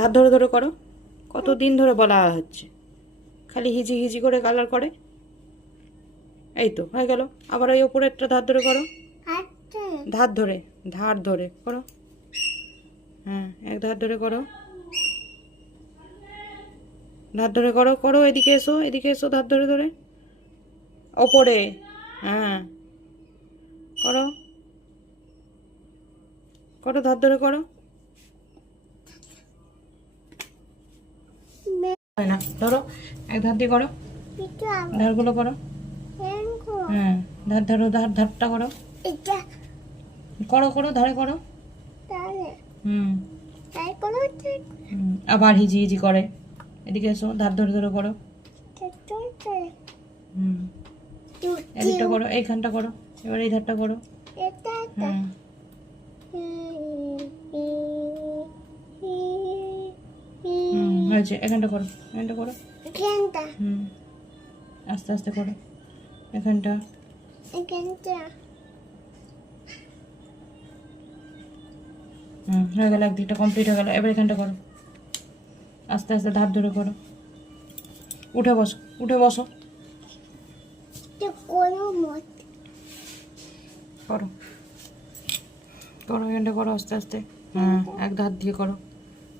ধার ধরে ধরে করো। কতদিন ধরে বলা হচ্ছে, খালি হিজি হিজি করে কালার করে। এই তো হয়ে গেল। আবার ওই ওপরেরটা ধার ধরে করো, ধার ধরে করো। হ্যাঁ, এক ধার ধরে করো, ধার ধরে করো করো। এদিকে এসো, এদিকে এসো, ধার ধরে ধরে ওপরে। হ্যাঁ, করো করো, ধার ধরে করো। হয় না, ধরো এক ধার দিয়ে করো, ধারগুলো করো। হ্যাঁ, ধার ধরো, ধারটা করো, করো করো, ধারে করো। হুম আবার হিজি হিজি করে। এদিকে এসো, ধার ধরে ধরে করো। হুম এদিকটা করো, এইখানটা করো, এবার এই ধারটা করো। হুম হয়েছে, এখানটা করো, এখানটা করো। হুম আস্তে আস্তে করো, এখানটা। হয়ে গেল, একদিকটা কমপ্লিট হয়ে গেল। এবার এখানটা করো, আস্তে আস্তে ধার ধরে করো। উঠে বসো, উঠে বসো, করো করো, এখানটা করো আস্তে আস্তে। এক ধার দিয়ে করো,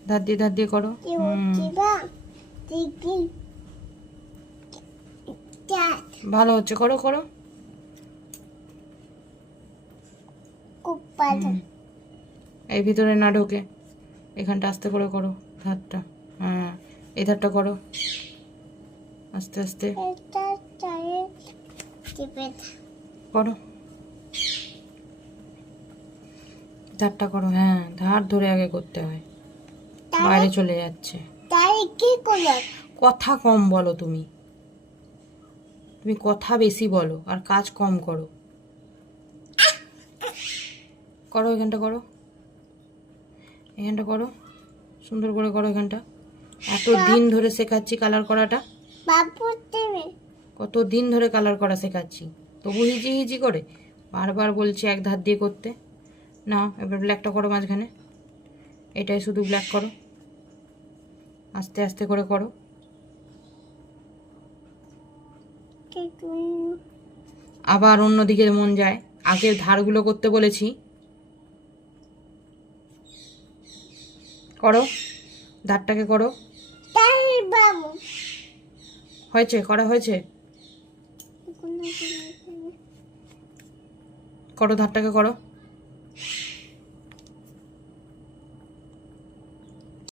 ধার দিয়ে করো। ভালো হচ্ছে, করো করো। এই ভিতরে না ঢোকে, এখানটা আস্তে করে করো ধারটা। হ্যাঁ, এই ধারটা করো আস্তে আস্তে করো, ধারটা করো। হ্যাঁ, ধার ধরে আগে করতে হয়, বাইরে চলে যাচ্ছে। কথা কম বলো তুমি, তুমি কথা বেশি বলো আর কাজ কম করো। করো, এখানটা করো, এখানটা করো, সুন্দর করে করো এখানটা। এত দিন ধরে শেখাচ্ছি কালার করাটা, কত দিন ধরে কালার করা শেখাচ্ছি, তবু হিজি হিজি করে। বারবার বলছি এক ধার দিয়ে করতে। না, এবার ব্ল্যাকটা করো মাঝখানে, এটাই শুধু ব্ল্যাক করো, আস্তে আস্তে করে করো। আবার অন্য দিকে মন যায়, আগে ধারগুলো করতে বলেছি। করো, ধারটাকে করো। হয়েছে, করা হয়েছে, করো, ধারটাকে করো।